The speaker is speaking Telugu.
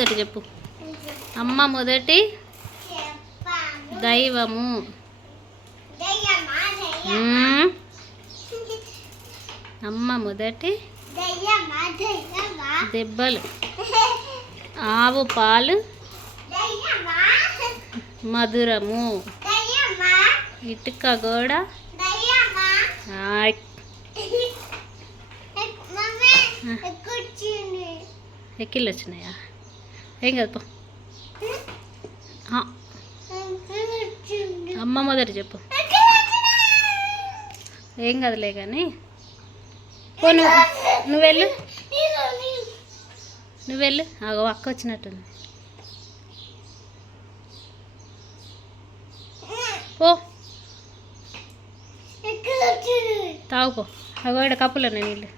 మొదటి చెప్పు. అమ్మ మొదటి దైవము. అమ్మ మొదటి దెబ్బలు. ఆవు పాలు మధురము. ఇటుక గోడ ఎక్కిళ్ళు వచ్చినాయా? ఏం కాదు పో. అమ్మ మొదటి చెప్పు. ఏం కదలే కానీ పో. నువ్వు వెళ్ళు. అగో అక్క వచ్చినట్టుంది. పో తాగు పో. అగో ఇక్కడ కప్పులు ఉన్నాయి నీళ్ళు.